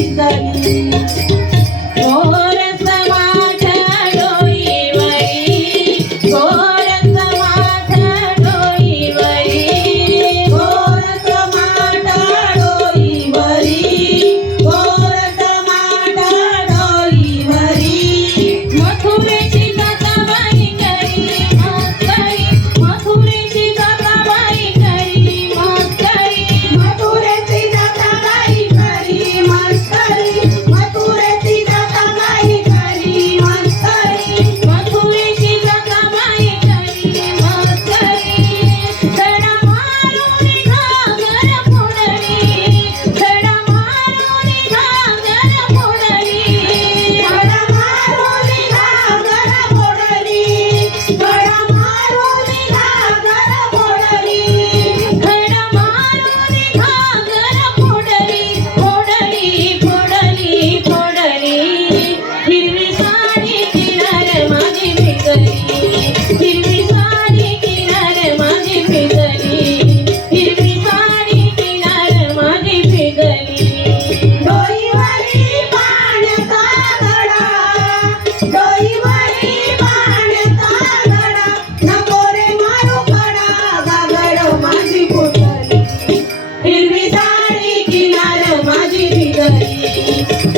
need that. माझी भिकारी